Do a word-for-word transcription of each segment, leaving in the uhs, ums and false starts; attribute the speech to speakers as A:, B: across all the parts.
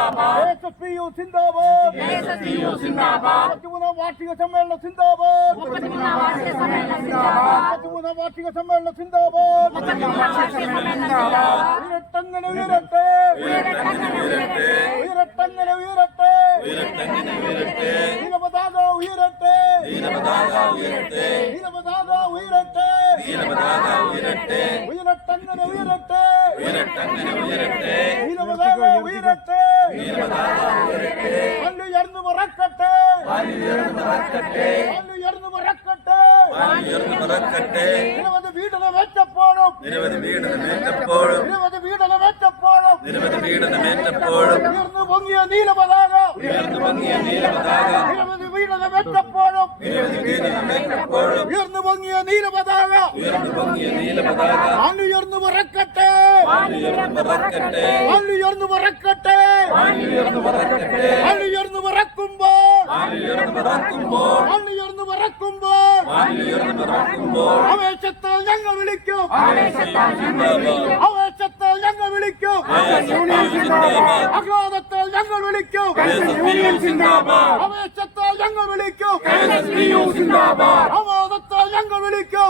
A: വാർഷിക സമ്മേളനം സിന്ദാബാദ്. വാർഷിക സമ്മേളനം സിന്ദാബാദ്. ഉയരട്ടങ്ങനെ ഉയരട്ടെ, ഉയരട്ടങ്ങനെ ഉയരട്ടെ, നീലപതാക ഉയരട്ടെ, നീലപതാക ഉയരട്ടെ, നീലപതാക ഉയരട്ടെ, നീലപതാക ഉയരട്ടെ, ഉയരട്ടങ്ങനെ ഉയരട്ടെ, ഉയരട്ടങ്ങനെ ഉയരട്ടെ, നീലപതാക ഉയരട്ടെ, നീലപതാക ഉയരട്ടെ, വാനുയർന്നു പറക്കട്ടെ, വാനുയർന്നു പറക്കട്ടെ, വാനുയർന്നു പറക്കട്ടെ, വാനുയർന്നു പറക്കട്ടെ, നിരവധി പീഡനമേറ്റപ്പോഴും, നിരവധി പീഡനമേറ്റപ്പോഴും, നിരവധി പീഡനമേറ്റപ്പോഴും, നിരവധി പീഡനമേറ്റപ്പോഴും ഉയർന്നു പൊങ്ങിയ നീലപതാക, ഉയർന്നു പൊങ്ങിയ നീലപതാക, നിരവധി പീഡനമേറ്റപ്പോഴും, നിരവധി പീഡനമേറ്റപ്പോഴും ഉയർന്നു പൊങ്ങിയ നീലപതാക, ഉയർന്നു പൊങ്ങിയ നീലപതാക, വാനുയർന്നു പറക്കട്ടെ, വാനുയർന്നു പറക്കട്ടെ, വാനുയർന്നു പറക്കട്ടെ, വാനുയർന്നു പറക്കട്ടെ, വാനുയർന്നു പറക്കുമ്പോൾ, വാനുയർന്നു പറക്കുമ്പോൾ, വാനുയർന്നു പറക്കുമ്പോൾ, വാനുയർന്നു പറക്കുമ്പോൾ ആവേശത്താൽ ഞങ്ങൾ വിളിക്കും, ആവേശത്താൽ ഞങ്ങൾ വിളിക്കും, ആവേശത്താൽ ഞങ്ങൾ വിളിക്കും, ആഹ്ലാദത്താൽ ഞങ്ങൾ വിളിക്കും, ആവേശത്താൽ ഞങ്ങൾ വിളിക്കും, ആഹ്ലാദത്താൽ ഞങ്ങൾ വിളിക്കും,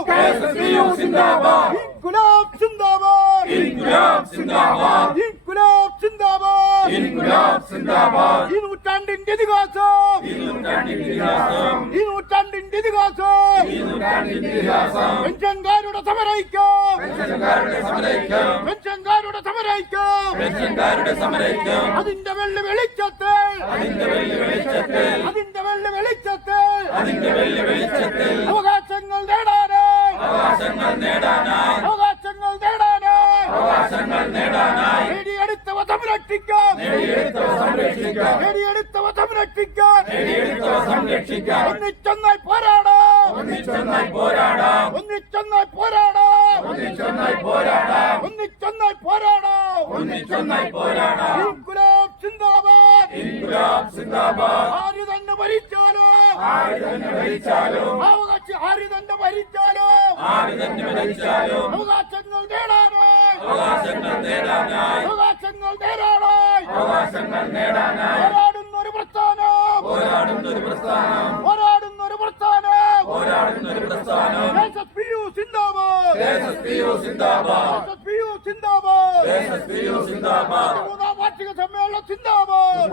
A: ഇൻകുലാബ് സിന്ദാബാദ്, ഇൻകുലാബ് സിന്ദാബാദ്, ഇൻകുലാബ് സിന്ദാബാദ്, ഇൻകുലാബ് സിന്ദാബാദ്. ഈ നൂറ്റാണ്ടിന്റെ ഇതിഹാസം, ഈ നൂറ്റാണ്ടിന്റെ ഇതിഹാസം, ഈ നൂറ്റാണ്ടിന്റെ ഇതിഹാസം, ഈ നൂറ്റാണ്ടിന്റെ ഇതിഹാസം. പെൻഷൻകാരുടെ സമരൈക്യം, പെൻഷൻകാരുടെ സമരൈക്യം, പെൻഷൻകാരുടെ സമരൈക്യം, പെൻഷൻകാരുടെ സമരൈക്യം. അതിന്റെ വെള്ളി വെളിച്ചത്തിൽ, അതിന്റെ വെള്ളി വെളിച്ചത്തിൽ, അതിന്റെ വെള്ളി വെളിച്ചത്തിൽ, അതിന്റെ വെള്ളി വെളിച്ചത്തിൽ അവകാശങ്ങൾ നേടാനായി, അവകാശങ്ങൾ നേടാനായി, അവകാശങ്ങൾ നേടാനായി, അവകാശങ്ങൾ നേടാനായി നേടിയെടുത്തവ സംരക്ഷിക്കാൻ, നേടിയെടുത്തവ സംരക്ഷിക്കാൻ, നേടിയെടുത്തവ സംരക്ഷിക്കാൻ, നേടിയെടുത്തവ സംരക്ഷിക്കാൻ ഒന്നിച്ചൊന്നായി പോരാടാം, ഒന്നിച്ചൊന്നായി പോരാടാം, ഒന്നിച്ചൊന്നായി പോരാടാം, ഒന്നിച്ചൊന്നായി പോരാടാം, ഒന്നിച്ചൊന്നായി പോരാടാം, ഒന്നിച്ചൊന്നായി പോരാടാം. ഇൻകുലാബ് സിന്ദാബാദ്, ഇൻകുലാബ് സിന്ദാബാദ്. ആര് തന്നെ ഭരിച്ചാലോ, ആര് തന്നെ ഭരിച്ചാലോ, അവകാശ ആര് തന്നെ ഭരിച്ചാലോ, ആര് തന്നെ ഭരിച്ചാലോ അവകാശങ്ങൾ നേടാനായി, അവകാശങ്ങൾ നേടാനായി, അവകാശങ്ങൾ നേടാനായി, അവകാശങ്ങൾ നേടാനായി പോരാടുന്ന ഒരു പ്രസ്ഥാനം, പോരാടുന്ന ഒരു പ്രസ്ഥാനം, പോരാടുന്ന ഒരു പ്രസ്ഥാനം, പോരാടുന്ന ഒരു പ്രസ്ഥാനം. എസ്എസ്പിയു സിന്ദാബാദ്, എസ്എസ്പിയു സിന്ദാബാദ്, എസ്എസ്പിയു സിന്ദാബാദ്, എസ്എസ്പിയു സിന്ദാബാദ്. മൂന്നാം വാർഷിക സമ്മേളനം സിന്ദാബാദ്,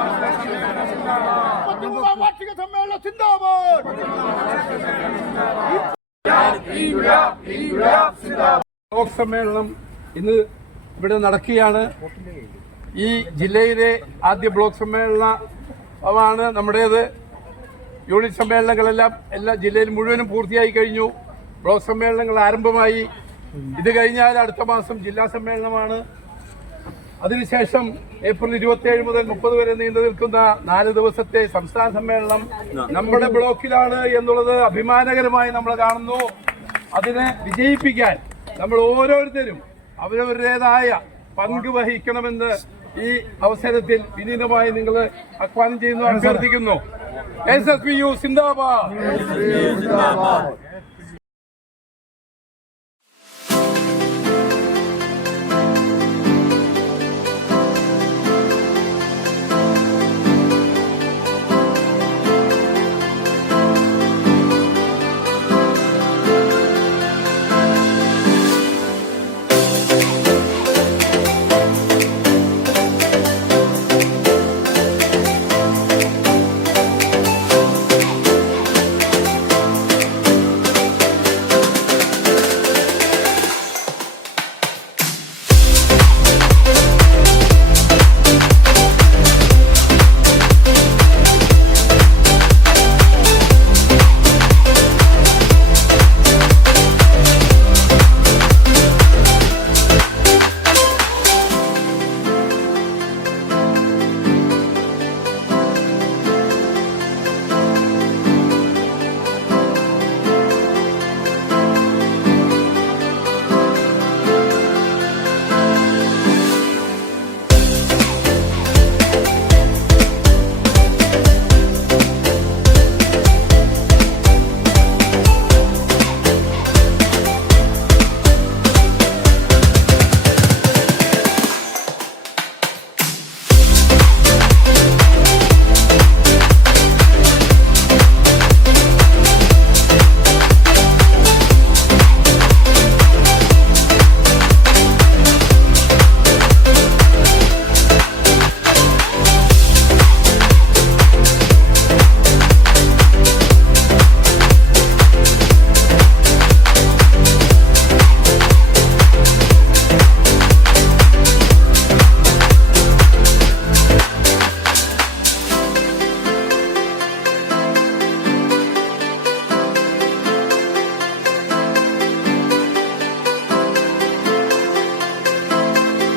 A: പതിമൂന്നാം വാർഷിക സമ്മേളനം സിന്ദാബാദ്.
B: ബ്ലോക്ക് സമ്മേളനം ഇന്ന് ഇവിടെ നടക്കുകയാണ്. ഈ ജില്ലയിലെ ആദ്യ ബ്ലോക്ക് സമ്മേളനമാണ് നമ്മുടേത്. യൂണിറ്റ് സമ്മേളനങ്ങളെല്ലാം എല്ലാ ജില്ലയിൽ മുഴുവനും പൂർത്തിയായി കഴിഞ്ഞു. ബ്ലോക്ക് സമ്മേളനങ്ങൾ ആരംഭമായി. ഇത് കഴിഞ്ഞാൽ അടുത്ത മാസം ജില്ലാ സമ്മേളനമാണ്. അതിനുശേഷം ഏപ്രിൽ ഇരുപത്തിയേഴ് മുതൽ മുപ്പത് വരെ നീണ്ടു നിൽക്കുന്ന നാല് ദിവസത്തെ സംസ്ഥാന സമ്മേളനം നമ്മുടെ ബ്ലോക്കിലാണ് എന്നുള്ളത് അഭിമാനകരമായി നമ്മൾ കാണുന്നു. അതിനെ വിജയിപ്പിക്കാൻ നമ്മൾ ഓരോരുത്തരും അവരവരുടേതായ പങ്ക് വഹിക്കണമെന്ന് ഈ അവസരത്തിൽ വിനീതമായി നിങ്ങൾ ആഹ്വാനം ചെയ്യുന്നു, അഭ്യർത്ഥിക്കുന്നു. എസ് എസ് പി യു സിന്ദാബാദ്.